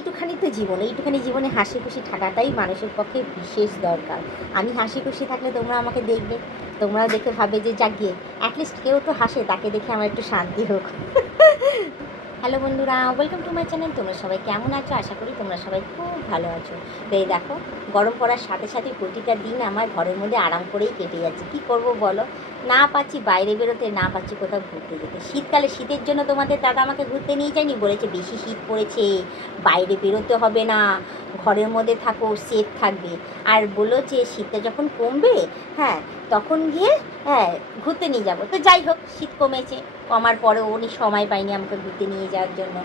এইটুখানি তো জীবন, এইটুখানি জীবনে হাসি খুশি থাকাটাই মানুষের পক্ষে বিশেষ দরকার। আমি হাসি খুশি থাকলে তোমরা আমাকে দেখবে, তোমরাও দেখে ভাবে যে যাক গিয়ে অ্যাটলিস্ট কেউ তো হাসে, তাকে দেখে আমার একটু শান্তি হোক। হ্যালো বন্ধুরা, ওয়েলকাম টু মাই চ্যানেল। তোমরা সবাই কেমন আছো? আশা করি তোমরা সবাই খুব ভালো আছো। তো এই দেখো, গরম পড়ার সাথে সাথে প্রতিটা দিন আমার ঘরের মধ্যে আরাম করেই কেটে যাচ্ছে। কি করব বলো, না পাচ্ছি বাইরে বেরোতে, না পাচ্ছি কোথাও ঘুরতে যেতে। শীতকালে শীতের জন্য তোমাদের দাদা আমাকে ঘুরতে নিয়ে যায়নি, বলেছে বেশি শীত পড়েছে, বাইরে বেরোতে হবে না, ঘরের মধ্যে থাকো, সেফ থাকবে। আর বললো যে শীতটা যখন কমবে, হ্যাঁ তখন গিয়ে ঘুরতে নিয়ে যাবো। তো যাই হোক, শীত কমেছে, কমার পরেও উনি সময় পাইনি আমাকে ঘুরতে নিয়ে যাওয়ার জন্য।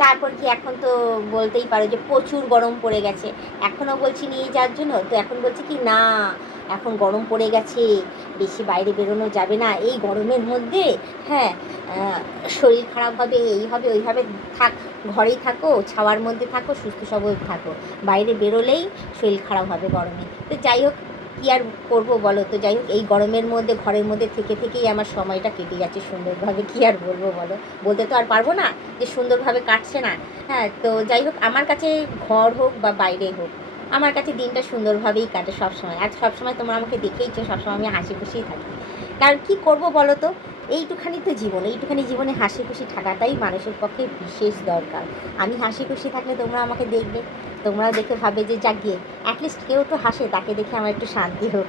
তারপর কি এখন তো বলতেই পারো যে প্রচুর গরম পড়ে গেছে, এখনও বলছি নিয়ে যাওয়ার জন্য, তো এখন বলছি কি না, এখন গরম পড়ে গেছে, বেশি বাইরে বেরোনো যাবে না এই গরমের মধ্যে, হ্যাঁ শরীর খারাপ হবে, এই হবে ওই হবে, থাক ঘরেই থাকো, ছাওয়ার মধ্যে থাকো, সুস্থ সবল থাকো, বাইরে বেরোলেই শরীর খারাপ হবে গরমে। তো যাই হোক, কী আর করবো বলো। তো যাই হোক, এই গরমের মধ্যে ঘরের মধ্যে থেকে থেকেই আমার সময়টা কেটে যাচ্ছে সুন্দরভাবে। কী আর বলবো বলো, বলতে তো আর পারবো না যে সুন্দরভাবে কাটছে না। হ্যাঁ, তো যাই হোক, আমার কাছে ঘর হোক বা বাইরে হোক, আমার কাছে দিনটা সুন্দরভাবেই কাটে সবসময়। আর সবসময় তোমরা আমাকে দেখেইছো, সবসময় আমি হাসি খুশিই থাকি। কারণ কী করবো বলো তো, এইটুখানি তো জীবন, এইটুখানি জীবনে হাসি খুশি থাকাটাই মানুষের পক্ষে বিশেষ দরকার। আমি হাসি খুশি থাকলে তোমরা আমাকে দেখবে, তোমরাও দেখে ভাবে যে যাক গিয়ে অ্যাটলিস্ট কেউ তো হাসে, তাকে দেখে আমার একটু শান্তি হোক।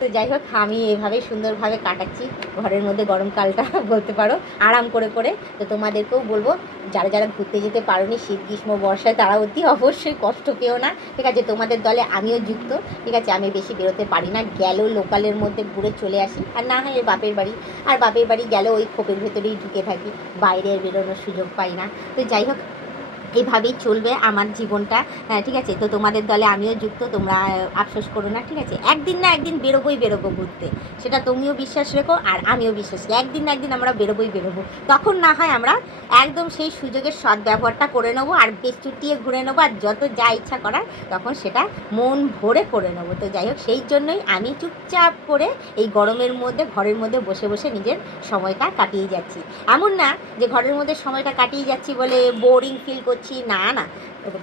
তো যাই হোক, আমি এভাবেই সুন্দরভাবে কাটাচ্ছি ঘরের মধ্যে গরমকালটা, বলতে পারো আরাম করে করে। তো তোমাদেরকেও বলবো, যারা যারা ঘুরতে যেতে পারোনি শীত গ্রীষ্ম বর্ষায়, তারা অতি অবশ্যই কষ্ট পেও না, ঠিক আছে? তোমাদের দলে আমিও যুক্ত, ঠিক আছে? আমি বেশি বেরোতে পারি না, গেলেও লোকালের মধ্যে ঘুরে চলে আসি, আর না হয় বাপের বাড়ি। আর বাপের বাড়ি গেলেও ওই খোপের ভেতরেই ঢুকে থাকি, বাইরে বেরোনোর সুযোগ পাই না। তো যাই হোক, এইভাবেই চলবে আমার জীবনটা, ঠিক আছে? তো তোমাদের দলে আমিও যুক্ত, তোমরা আফসোস করো না, ঠিক আছে? একদিন না একদিন বেরোবোই বেরোবো ঘুরতে, সেটা তুমিও বিশ্বাস রেখো আর আমিও বিশ্বাস রাখি। একদিন না একদিন আমরা বেরোবোই বেরোবো, তখন না হয় আমরা একদম সেই সুযোগের সদ্ব্যবহারটা করে নেবো, আর বেশ চুটিয়ে ঘুরে নেবো, আর যত যা ইচ্ছা করার তখন সেটা মন ভরে করে নেবো। তো যাই হোক, সেই জন্যই আমি চুপচাপ করে এই গরমের মধ্যে ঘরের মধ্যে বসে বসে নিজের সময়টা কাটিয়ে যাচ্ছি। এমন না যে ঘরের মধ্যে সময়টা কাটিয়ে যাচ্ছি বলে বোরিং ফিল করছি, না না,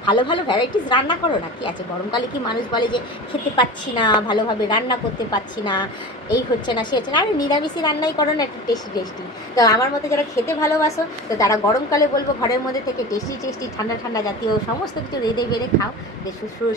ভালো ভালো ভ্যারাইটিস রান্না করো না, কি আছে? গরমকালে কি মানুষ বলে যে খেতে পাচ্ছি না, ভালোভাবে রান্না করতে পারছি না, এই হচ্ছে না সে হচ্ছে না, আরে নিরামিষই রান্নাই করো না একটু টেস্টি টেস্টি। তো আমার মতো যারা খেতে ভালোবাসো, তো তারা গরমকালে বলবো ঘরের মধ্যে থেকে টেস্টি টেস্টি ঠান্ডা ঠান্ডা জাতীয় সমস্ত কিছু রেঁধে বেড়ে খাও, যে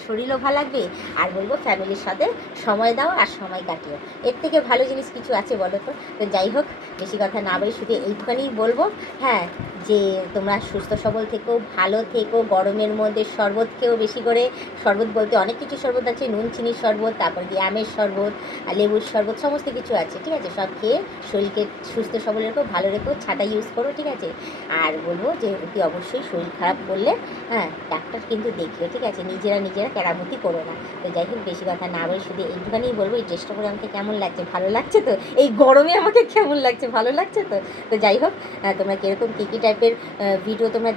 শরীরও ভালো লাগবে। আর বলবো ফ্যামিলির সাথে সময় দাও আর সময় কাটিও, এর থেকে ভালো জিনিস কিছু আছে বলো তো? তো যাই হোক, বেশি কথা না বলে শুধু এইটুখানেই বলবো, হ্যাঁ, যে তোমরা সুস্থ সবল থেকো, ভালো থেকো, গরমের মধ্যে শরবত খেও বেশি করে। শরবত বলতে অনেক কিছু শরবত আছে, নুন চিনির শরবত, তারপর কি আমের শরবত, লেবুর শরবত, সমস্ত কিছু আছে, ঠিক আছে? সব খেয়ে শরীরকে সুস্থ সবল রেখো, ভালো রেখো, ছাতা ইউজ করো, ঠিক আছে? আর বলবো যে অতি অবশ্যই শরীর খারাপ করলে, হ্যাঁ, ডাক্তার কিন্তু দেখিও, ঠিক আছে? নিজেরা কেরামতি করো না। তো যাই হোক, বেশি কথা না বলে শুধু এইটুখানেই বলবো, এই চেষ্টা করে আমাকে কেমন লাগছে, ভালো লাগছে তো? এই গরমে আমাকে কেমন লাগছে, ভালো লাগছে তো? তো যাই হোক, তোমরা কীরকম কী টাইপের ভিডিও তোমরা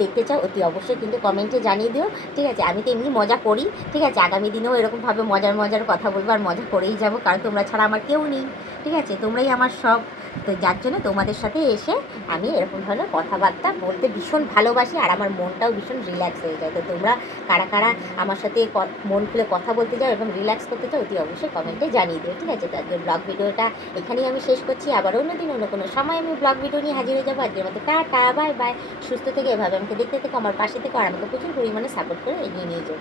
দেখতে চাও অতি অবশ্যই কিন্তু কমেন্টে জানিয়ে দিও, ঠিক আছে? আমি তো এমনি মজা করি, ঠিক আছে? আগামী দিনেও এরকমভাবে মজার মজার কথা বলবো, আর মজা করেই যাবো, কারণ তোমরা ছাড়া আমার কেউ নেই, ঠিক আছে? তোমরাই আমার সব। তো যার জন্য তোমাদের সাথে এসে আমি এরকম ধরনের কথাবার্তা বলতে ভীষণ ভালোবাসি, আর আমার মনটাও ভীষণ রিল্যাক্স হয়ে যায়। তো তোমরা কারা কারা আমার সাথে মন খুলে কথা বলতে চাও এবং রিল্যাক্স করতে চাও, অতি অবশ্যই কমেন্টে জানিয়ে দিও, ঠিক আছে? তাদের ব্লগ ভিডিওটা এখানেই আমি শেষ করছি, আবার অন্যদিন অন্য কোনো সময় আমি ব্লগ ভিডিও নিয়ে হাজির হয়ে যাবো। আজকের মতো টাটা, বাই বাই। সুস্থ থেকে এভাবে আমাকে দেখতে থেকো, আমার পাশে থেকো, আর আমাকে প্রচুর পরিমাণে সাপোর্ট করে এগিয়ে নিয়ে যাও।